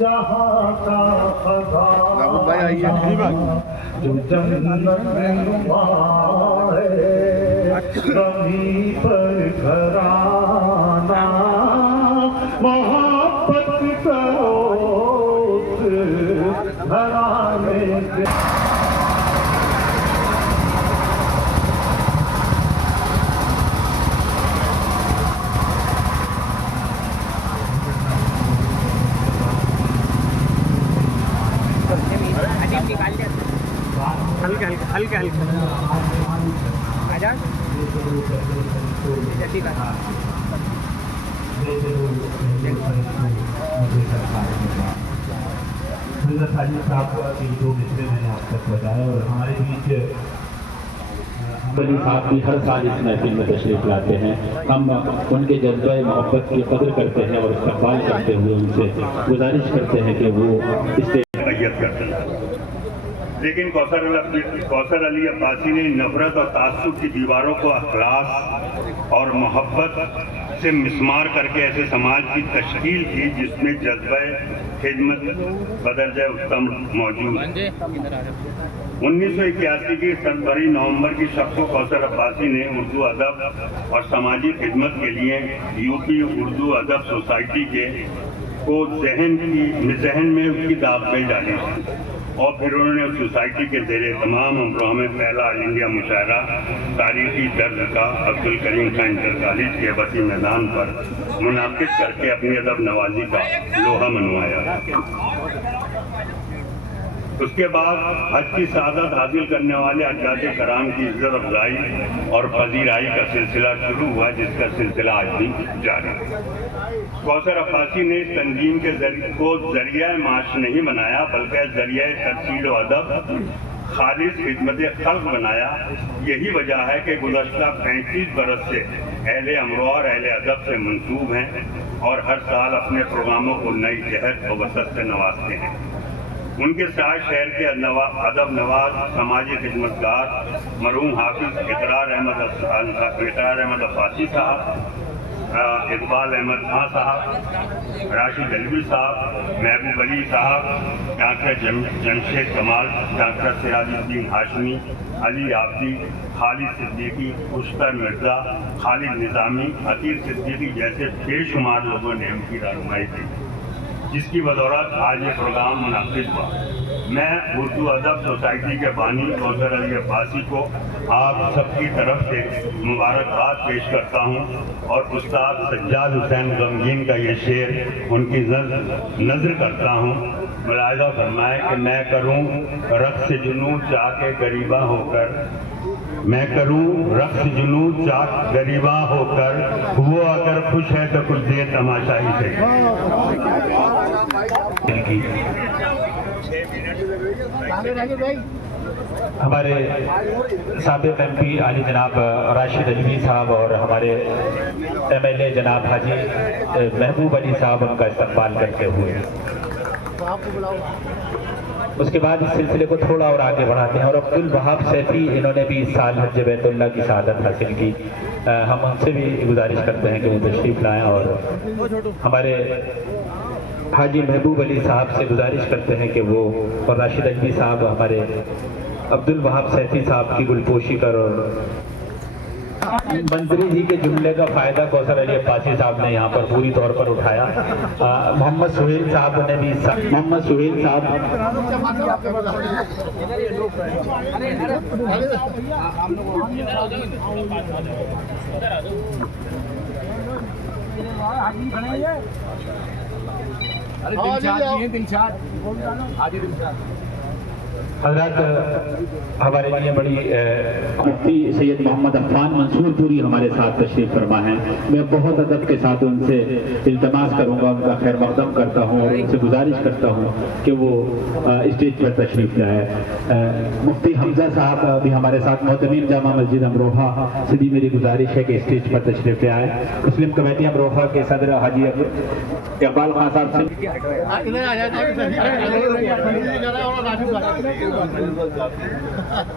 جہاں کا خزانہ جو جنت نما ہے، زمین پر گھرانہ محبت کا اس گھرانے سے ہلکا ہلکا ہلکا آجا ٹھیک ہے حضرت حاجی صاحب کی دو مصرے میں نے آپ تک بتایا، اور ہمارے بیچ بلی صاحب بھی ہر سال اس محفل میں تشریف لاتے ہیں. ہم ان کے جذبہ محبت کی قدر کرتے ہیں اور استقبال کرتے ہوئے ان سے گزارش کرتے ہیں کہ وہ اسٹیج میت کرتے ہیں. لیکن کوثر علی عباسی نے نفرت اور تعصب کی دیواروں کو اخلاص اور محبت سے مسمار کر کے ایسے سماج کی تشکیل کی جس میں جذبہ خدمت بدرجہ اتم موجود ہے. 1981 کی 17 نومبر کی شب کو کوثر عباسی نے اردو ادب اور سماجی خدمت کے لیے یو پی اردو ادب سوسائٹی کو ذہن میں اس کی داخل ڈالی، اور پھر انہوں نے اس سوسائٹی کے زیر تمام امروہہ میں پہلا آل انڈیا مشاعرہ تاریخی درد کا عبدالکریم خان انٹر کالج کے وسیع میدان پر منعقد کر کے اپنی ادب نوازی کا لوہا منوایا. اس کے بعد حج کی سعادت حاصل کرنے والے حجاج کرام کی عزت افزائی اور پذیرائی کا سلسلہ شروع ہوا، جس کا سلسلہ آج بھی جاری ہے. کوثر عباسی نے اس تنظیم کے کو ذریعہ معاش نہیں بنایا بلکہ ذریعہ ترسیل و ادب خالص خدمت خلق بنایا. یہی وجہ ہے کہ گزشتہ 35 برس سے اہل امروہہ اور اہل ادب سے منسوب ہیں اور ہر سال اپنے پروگراموں کو نئی جہت و وسعت سے نوازتے ہیں. ان کے ساتھ شہر کے ادب نواز سماجی خدمتگار مرحوم حافظ اقرار احمد عباسی صاحب، اقبال احمد خان صاحب، راشد علوی صاحب، محبوب علی صاحب، ڈاکٹر جمشید کمال، ڈاکٹر سراج الدین ہاشمی، علی عابدی، خالد صدیقی، اشتر مرزا، خالد نظامی، عطیر صدیقی جیسے بے شمار لوگوں نے ان کی رہنمائی کی، جس کی بدولت آج یہ پروگرام منعقد ہوا. میں اردو ادب سوسائٹی کے بانی کوثر علی عباسی کو آپ سب کی طرف سے مبارکباد پیش کرتا ہوں، اور استاد سجاد حسین غمگین کا یہ شعر ان کی نظر کرتا ہوں. ملاحظہ فرمائے کہ میں کروں رقص جنوں چاہ کے غریباں ہو کر، میں کروں رقص جنوں چاک غریباں ہو کر، وہ اگر خوش ہے تو کچھ دیر تماشائی سے. ہمارے سابق ایم پی علی جناب راشد علوی صاحب اور ہمارے ایم ایل اے جناب حاجی محبوب علی صاحب ان کا استقبال کرتے ہوئے اس کے بعد اس سلسلے کو تھوڑا اور آگے بڑھاتے ہیں. اور عبدالوہاب سیفی انہوں نے بھی اس سال حج بیت اللہ کی سعادت حاصل کی. ہم ان سے بھی گزارش کرتے ہیں کہ وہ تشریف لائیں، اور ہمارے حاجی محبوب علی صاحب سے گزارش کرتے ہیں کہ وہ اور راشد علوی صاحب ہمارے عبدالوہاب سیفی صاحب کی گلپوشی کر، اور منظری جی کے جملے کا فائدہ کوثر علی عباسی صاحب نے یہاں پر پوری طور پر اٹھایا. محمد سہیل صاحب نے بھی محمد سہیل صاحب حضرات ہمارے لیے بڑی مفتی سید محمد عفان منصور پوری ہمارے ساتھ تشریف فرما ہیں. میں بہت ادب کے ساتھ ان سے التماس کروں گا، ان کا خیر مقدم کرتا ہوں اور ان سے گزارش کرتا ہوں کہ وہ اسٹیج پر تشریف لائے. مفتی حمزہ صاحب بھی ہمارے ساتھ، محتمین جامع مسجد امروہہ سے بھی میری گزارش ہے کہ اسٹیج پر تشریف لے آئے. مسلم کمیٹی امروہہ کے صدر حاجی اقبال خان صاحب سے